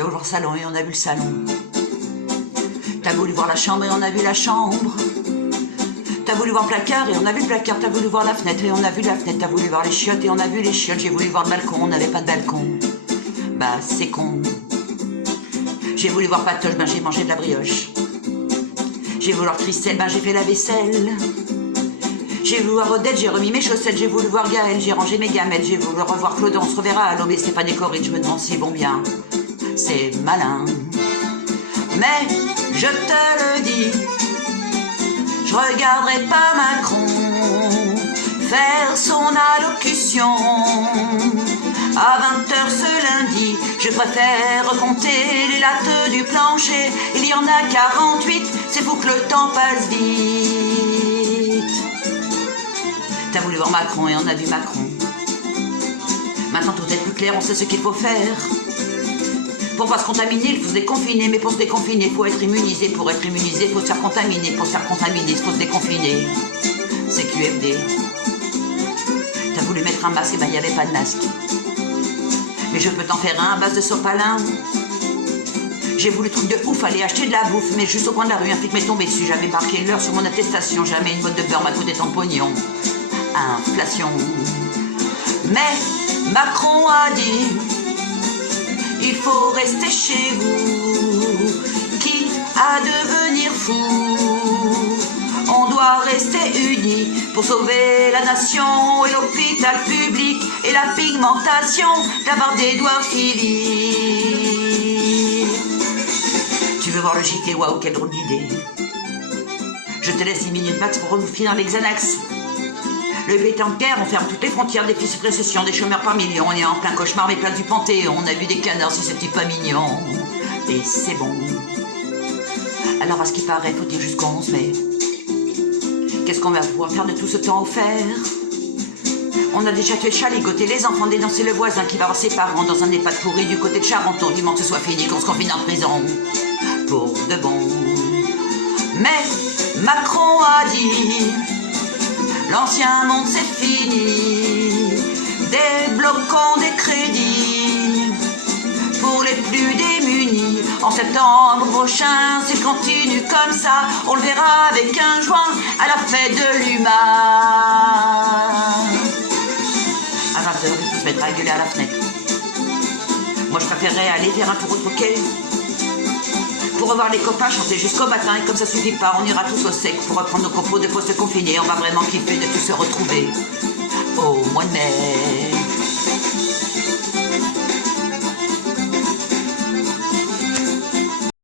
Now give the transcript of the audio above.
T'as voulu voir le salon et on a vu le salon. T'as voulu voir la chambre et on a vu la chambre. T'as voulu voir le placard et on a vu le placard. T'as voulu voir la fenêtre et on a vu la fenêtre. T'as voulu voir les chiottes et on a vu les chiottes. J'ai voulu voir le balcon, on n'avait pas de balcon. Bah c'est con. J'ai voulu voir Patoche, ben j'ai mangé de la brioche. J'ai voulu voir Christelle, ben j'ai fait la vaisselle. J'ai voulu voir Odette, j'ai remis mes chaussettes. J'ai voulu voir Gaël, j'ai rangé mes gamelles. J'ai voulu revoir Claude, on se reverra à l'aube et Stéphane et Corinne. Je me demande s'ils vont bien. C'est malin. Mais je te le dis, je regarderai pas Macron faire son allocution à 20h ce lundi. Je préfère compter les lattes du plancher. Il y en a 48, c'est fou que le temps passe vite. T'as voulu voir Macron et on a vu Macron. Maintenant tout est plus clair, on sait ce qu'il faut faire. Pour pas se contaminer, il faut se déconfiner. Mais pour se déconfiner, il faut être immunisé. Pour être immunisé, il faut se faire contaminer. Pour se faire contaminer, il faut se déconfiner. C'est QFD. T'as voulu mettre un masque, et ben il n'y avait pas de masque. Mais je peux t'en faire un à base de sopalin. J'ai voulu truc de ouf, aller acheter de la bouffe. Mais juste au coin de la rue, un flic m'est tombé dessus. J'avais marqué l'heure sur mon attestation. Jamais une botte de beurre m'a coûté tant de pognon. Inflation. Mais Macron a dit: il faut rester chez vous, quitte à devenir fou. On doit rester unis pour sauver la nation et l'hôpital public et la pigmentation d'avoir des doigts Philippe. Tu veux voir le JT? Waouh, quelle drôle d'idée. Je te laisse 10 minutes max pour finir les Xanax. Le pays est en guerre, on ferme toutes les frontières, des fils de récession, des chômeurs par millions. On est en plein cauchemar, mais place du Panthéon. On a vu des canards, si c'était pas mignon. Et c'est bon. Alors à ce qui paraît, faut dire jusqu'au 11 mai. Qu'est-ce qu'on va pouvoir faire de tout ce temps offert? On a déjà tué chat, ligoté les enfants, dénoncé le voisin qui va voir ses parents dans un EHPAD pourri du côté de Charenton. Du moment que ce soit fini, qu'on se confine en prison. Pour de bon. Mais Macron a dit: l'ancien monde c'est fini, débloquons des crédits pour les plus démunis. En septembre prochain, s'il continue comme ça, on le verra avec un joint à la fête de l'humain. À 20h, il faut se mettre à gueuler à la fenêtre. Moi je préférerais aller faire un tour au troquet pour revoir les copains chanter jusqu'au matin. Et comme ça suffit pas, on ira tous au sec pour reprendre nos compos de poste confinés. On va vraiment kiffer de tous se retrouver au mois de mai.